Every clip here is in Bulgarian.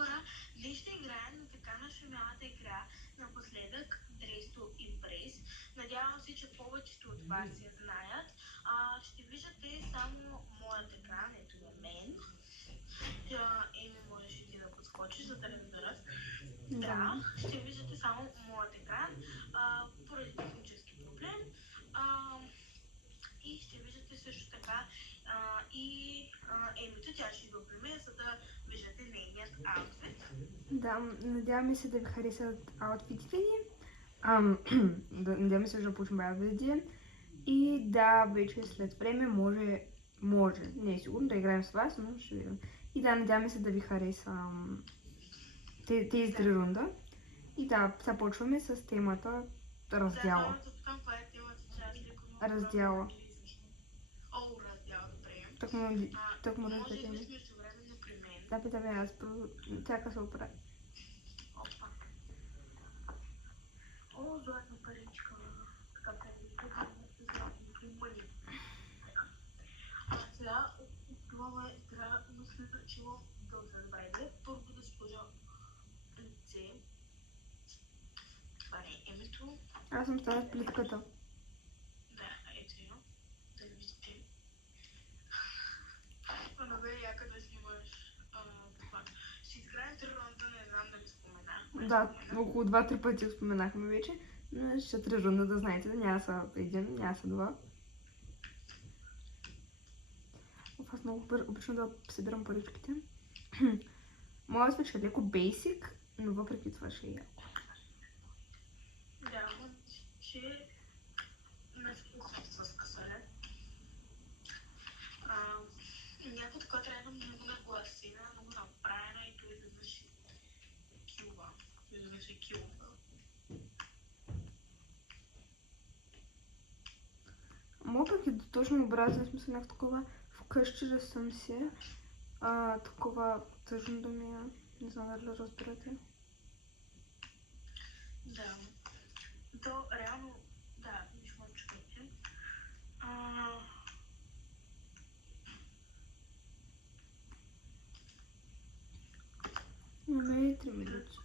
хора, днес ще играем на така нашумялата игра напоследък Dress to Impress. Надявам се, че повечето от вас я знаят. Ще виждате само моят екран, ето на мен. Еми, можеш и ти да подскочиш, за да разберат. Да, ще виждате само моят екран поради технически проблем. И ще виждате също така Емито, тя ще идва при мен, за да виждате нейният аутфит. Да, надяваме се да ви харесат аутфитите ни. Надяваме се да получим видео. И да, вече след време може, не е сигурно да играем с вас, но ще видим. И да, надяваме се да ви хареса тези три рунда. И да, започваме с темата раздяла. Раздяла. Так му раздадем. Да, питаме аз, всяка се оправи. О, златна паричка. Така паричка, златни мъни. Сега това трябва да се начало да се разбере. Първо да сложа лице. Това е името. Аз съм стара плитката. Да, ето я. Да виждате. Много е яка да снимаш това. Ще изграем три рунда, не знам дали споменах. Да, около 2-3 пъти споменахме вече. Но ще 3 рунда, да знаете, да няма са един, няма са два. Аз много обичам да събирам паричките. Моя свечка е леко basic, но въпреки това ще е яко. Да, че не се с касале. Някакво така трябва много нагласена, много направена и той да върши килва. Той да върши килва. Мога пък и да точно образен смисъл някакво такова вкъщи да съм си. Такова тъжно да ми е. Не знам дали разбирате. Да. То реално, да, виж мъчкайте. Имаме и 3 минути.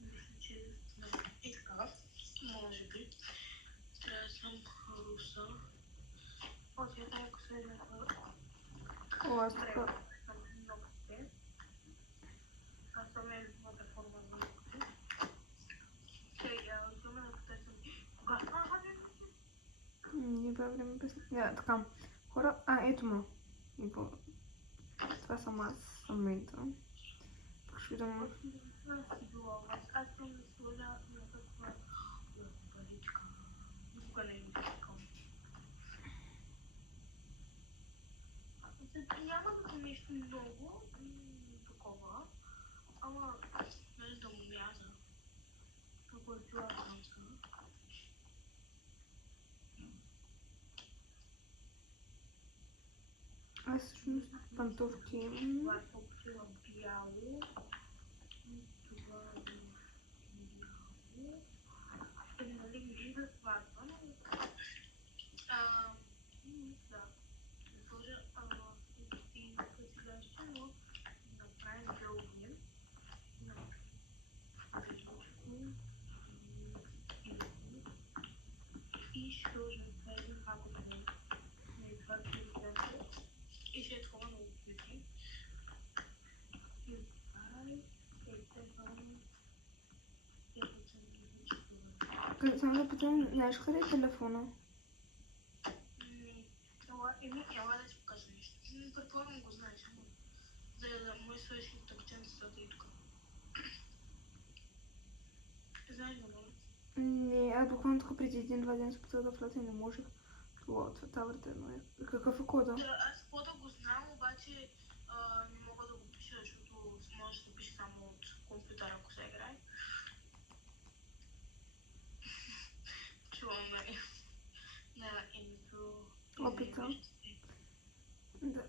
Мисля, че е така. Може би. Трябва да съм руса. О, сега ако се е О, аз така. Аз съм е любимата форма на ногти. Сега, думаме да потърсим. Кога стана ходим? Не бе време без... Да, така. Хора... ето му. Това съм аз, съм мейта. Пък ще видим... Аз съм да сложа някаква паричка. Никога не е искам. Няма да съм нещо много такова, ама без да му мяза. Ако е била танца. Аз всъщност пантовки имам. Това е толкова бяло. Това е бяло. Нали ги да сватва, но... Да. Да сложа и късляща, но направим дълги. И ще сложим тези хапътни. Не това късляща. И ще е това много кюти. И Само да питам, знаеш къде е телефона? Ела да ти покажа нещо. Предполагам го знаеш, ама да му свърши тъпченцата и тук. Знаеш го, не? Не, аз буквално тук преди 1-2 дни се опитах да вляза и не можех. Това цветавърта едно е. Какъв е кода? Да, аз кода го знам, обаче не мога да го пиша, защото можеш да пише само от компютъра, ако се играе. Чуваме на името. Опита. Да.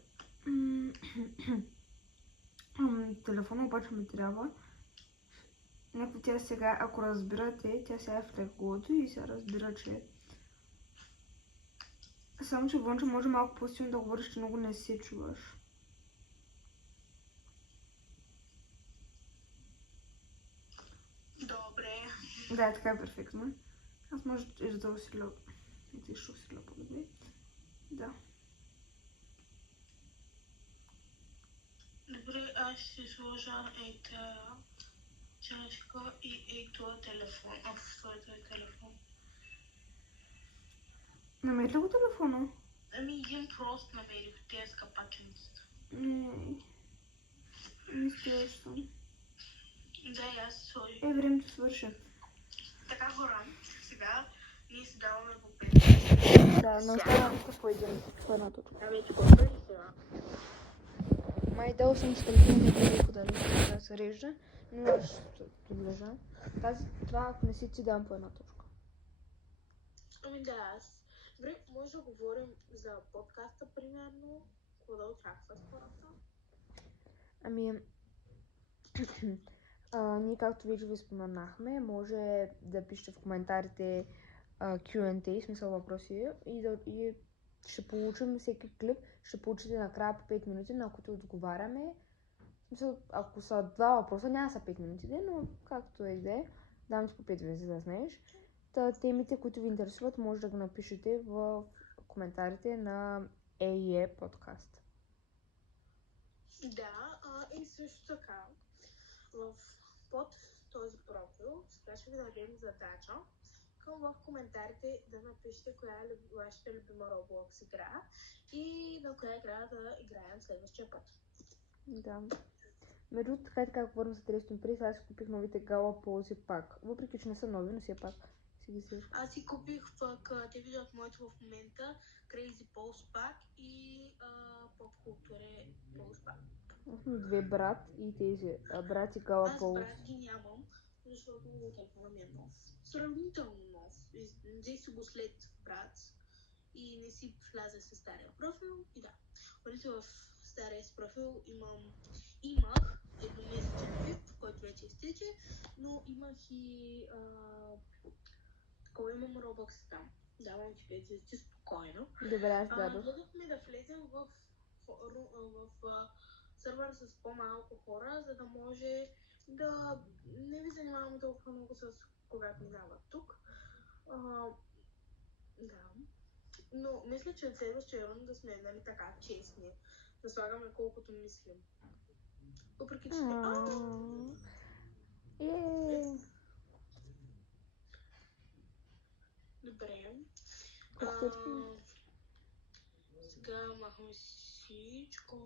Телефона обаче ми трябва. Някакво тя сега, ако разбирате, тя сега е в леглото и сега разбира, че... Само, че Вончо може малко по-силно да говориш, че много не се чуваш. Да, така е перфектно. Аз може и да усиля. И ти ще усиля по-добре. Да. Добре, аз ще сложа ета чашка и този телефон. Този телефон. Намери ли го телефона? Ами един прост намерих тези скъпаченицата. Не стояш съм. Да, и аз сложих. Времето свърши. Така хора, сега ние си даваме по 5. Да, не остава по един. Това е една точка. А вече колко е сега? Май дал съм с телефона да подари да се режда, но аз ще приближа. Това, ако не си, ти дам по една точка. Ами да, аз. Добре, може да говорим за подкаста, примерно. Какво да очакват хората? Ами, ние както вече ви споменахме, може да пишете в коментарите Q&A, смисъл въпроси и ще получим всеки клип, ще получите накрая по 5 минути, на които отговаряме. В смисъл, ако са два въпроса, няма са 5 минути, но както е да е, дам ти по 5 минути, да знаеш. Темите, които ви интересуват, може да го напишете в коментарите на AE подкаст. Да, и също така, под този профил сега ще ви дадем задача в коментарите да напишете коя е вашата любима Roblox игра и на коя игра да играем следващия път. Да. Между така говорим за 30 импрес, аз си купих новите Гала ползи пак. Въпреки, че не са нови, но все пак си ги сеш. Аз си купих пък, те видят моето в момента, Crazy Pulse Pack и Pop Culture Pulse Pack. Аз съм две брат и тези брат и Гала Аз полз. брат ги нямам, защото телефона ми е нов. Сравнително нов. Взех си го след брат и не си вляза с стария профил. И да, преди в стария си профил имах едномесечен VIP, който вече изтече, но имах и такова имам Roblox там. Давам ти 5 звезди спокойно. Добре, аз дадох. Гледахме да влезем в сървър с по-малко хора, за да може да не ви занимаваме толкова много с когато минават тук. Да. Но мисля, че от следващия рун да сме така честни. Да слагаме колкото мислим. Въпреки, че... Добре. Сега махаме всичко.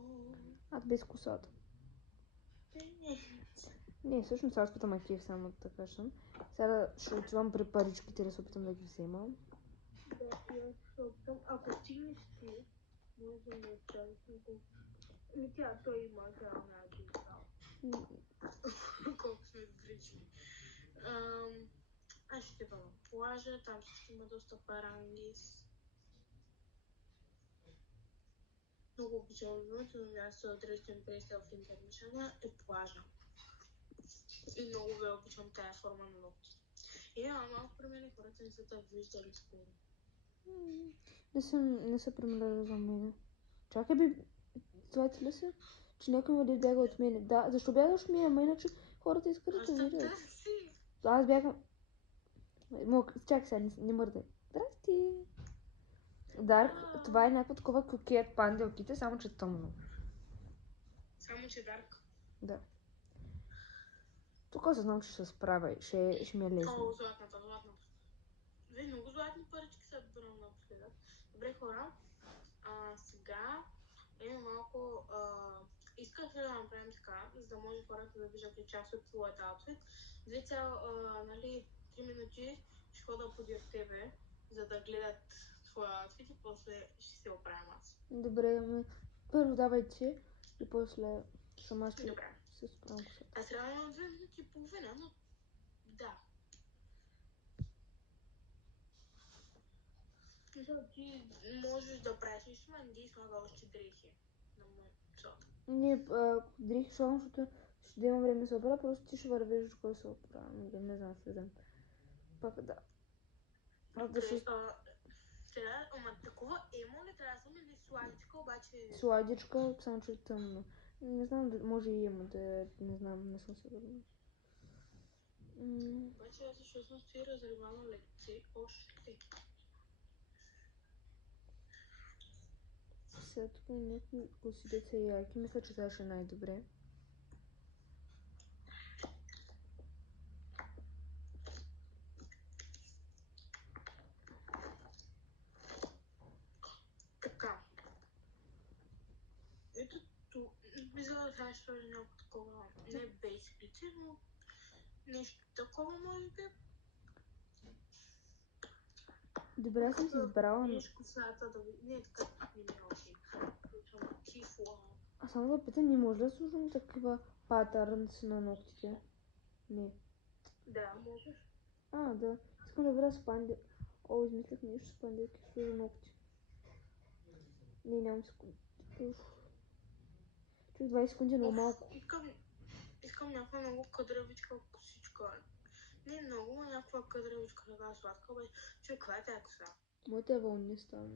Аз без косата. Не, всъщност аз питам Акив само така съм. Сега ще отивам при паричките да се опитам да ги взема. Да, и аз ще опитам. Ако стигнеш ти, може да ме оставиш няколко. Той има, трябва да ги дал. Колко сме добрички. Аз ще бъда на плажа, там ще има доста парангис. Много обичам любимото на място от Рестен Пресел в Интернешъна е плажа. И много ви обичам тая форма на ногти. И малко при мен хората не са да виждали скоро. Не са преминали за мене. Чакай бе, това ти ли са? Че някой ме да бяга от мене. Да, защо бягаш от мен? Ама иначе хората искат да те видят. Аз бягам. Чакай сега, не мърдай. Здрасти! Дарк, това е някакво такова кокет панделките, само че тъмно. Само че Дарк? Да. Тук знам, че ще се справя, ще ми е лесно. О, златната. Вие много златни парички са бъдам напоследък. Добре хора, сега има малко... Исках да направим така, за да може хората да виждат и част от твоят аутфит. Вие 3 минути ще хода подир тебе, за да гледат твоя аутфит и после ще се оправям аз. Добре, първо давайте и после ще ще Добре. се справям косата. Аз трябва да имам 2 минути и половина, но да. Ти можеш да пратиш, но не слага още дрехи на моя псот. Не, дрехи слагам, защото ще имам време да се оправя, просто ти ще вървиш, кой се оправя. Не знам, ще знам. Пак да. Сега, ама такова емо ли трябва да съм или сладичка, обаче... Сладичка, само че тъмно. Не знам, може и емо, да не знам, не съм сигурна. Обаче аз всъщност си разревана лекции още. Сега тук някакви коси деца яки. Мисля, че това ще е най-добре. Така. Ето тук. Мисля да трябва да сложа някакво такова. Не бейсклици, но нещо такова може би. Добре, аз съм си избрала. Нещо косата да ви... Не, така не ми е окей. Тифла. А само да питам, не може да сложим такива патърнс на ногтите? Не. Да, можеш. Да. Искам да бъда спандел. О, измислях нещо спанделки, сложа ногти. Не, нямам секунди. Чух 20 секунди, но малко. Искам някаква много къдравичка косичка. Не много, но някаква къдравичка, така сладка. Човек, каква е тая коса? Моята е вълниста.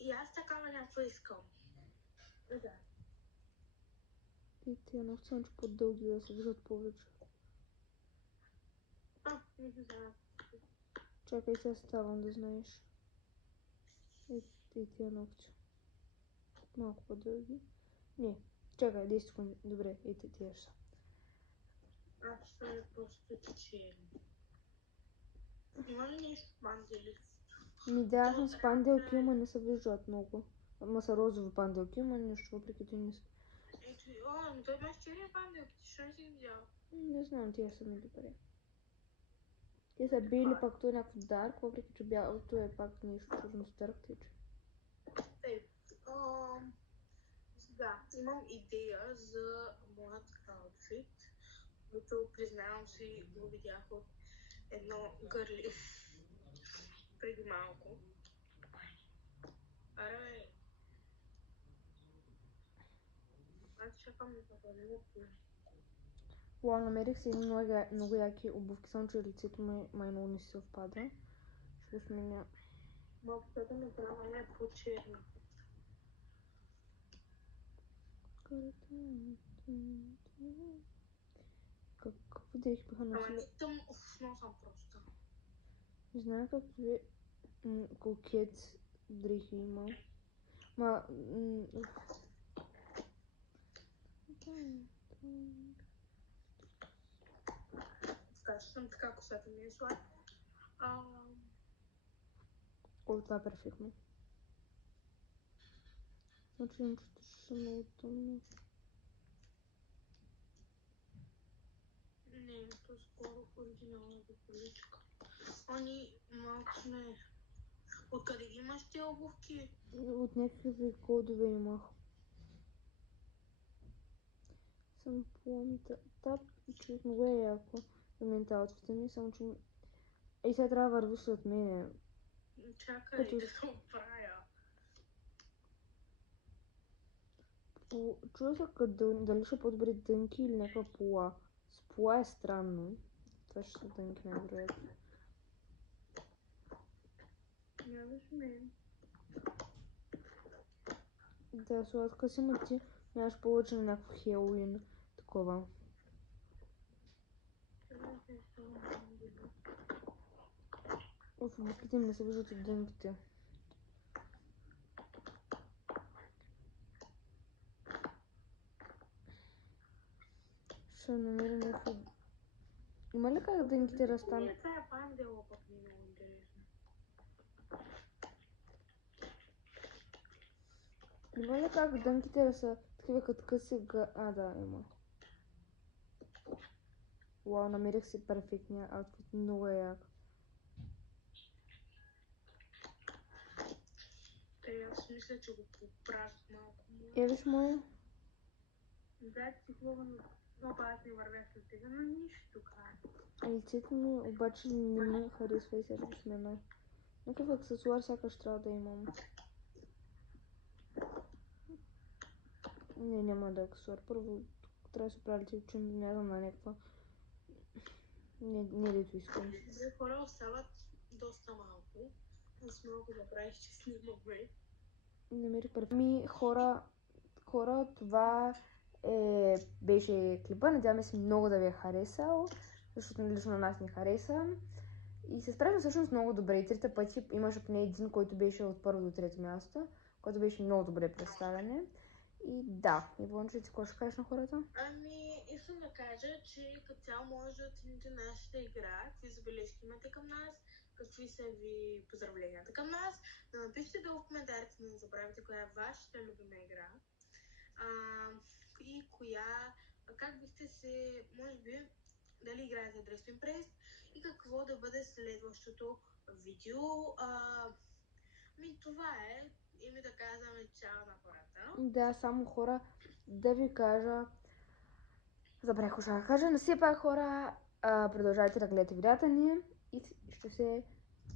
И аз такава някаква искам. Да. И тия ногти са по-дълги, да се виждат повече. Не знам. Чакай, сега ставам да знаеш. И тия ногти. Малко по-дълги. Не, чакай, 10 секунди. Добре, и тия са. Аз съм просто черен. Има ли нещо пандели? Да, аз съм с панделки, ама не се виждат много. Ама са розови панделки, ама нещо, въпреки че не са. Но той беше черен панделки, защо не си ги взял? Не знам, тия са ми добре. Те са бели, пак той е някакво дарк, въпреки че бялото е пак нещо черно с дарк тече. Да, имам идея за моят аутфит, който признавам си го видях от едно гърли преди малко. Аре, аз чакам да запълня. Уау, намерих си много яки обувки, само че лицето ми май много не си съвпада. Ще го сменя. Малката ми трябва е по-черна. Какви дрехи бяха носили? Ама не тъм, много съм проста. Не знам какви кокет дрехи има. Така, че съм така, косата ми е слайд. О, това е перфектно. Значи им ще много тъмно. Не, то скоро оригиналната количка. Они малко сме... Откъде ги имаш тези обувки? От някакви кодове имах. Съм по-мита. Човек много е яко за менталствата ми, само че... И сега трябва да върви след мене. Чакай да се оправя. Чува се дали ще по-добре дънки или някаква пола. С пола е странно. Това ще са дънки най-вероятно. Нямаш мен. Да, сладка си, но ти нямаш повече на някакво Хелоуин. Такова. В обувките ми не се виждат от дънките. Ще намерим някакви... Има ли как дънките да станат? Това е пандела, пък ми е много интересно. Има ли как дънките да са такива като къси да, има. Уау, намерих си перфектния аутфит. Много е як. Аз мисля, че го поправих малко. Виж моя? Да, ти хубаво, но аз не вървя с тега, но нищо как. Лицето ми обаче не ме харесва и сега ще го смена. Някакъв аксесуар сякаш трябва да имам. Не, няма да е аксесуар. Първо трябва да се прави лицето, че не знам на някаква. Не дето искам. Добре, хора остават доста малко. Аз малко забравих, че снимаме. Намерих перфектно. Хора, това беше клипа. Надяваме се много да ви е харесал. защото лично на нас ни хареса. И се справихме всъщност много добре. И трите пъти имаше поне един, който беше от първо до трето място, който беше много добре представяне. И да, Ивонче, ти какво ще кажеш на хората? Ами, искам да кажа, че като цяло може да оцените нашата игра, какви забележки имате към нас, какви са ви поздравленията към нас. Да напишете долу в коментарите, да не забравяйте коя е вашата любима игра. И как бихте се, може би, дали играете Dress to Impress и какво да бъде следващото видео. Това е. И ми да казваме чао на хората. Да, само хора, да ви кажа, забравих какво ще кажа, но все пак хора, продължавайте да гледате видеята ни и ще се...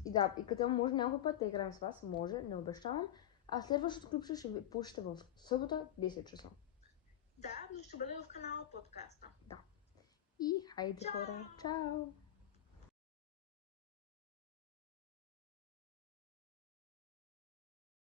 И да, и като може някой път да играем с вас, може, не обещавам. А следващото клипче ще ви получите в събота, 10 часа. Да, но ще бъде в канала подкаста. Да. И хайде хора, чао!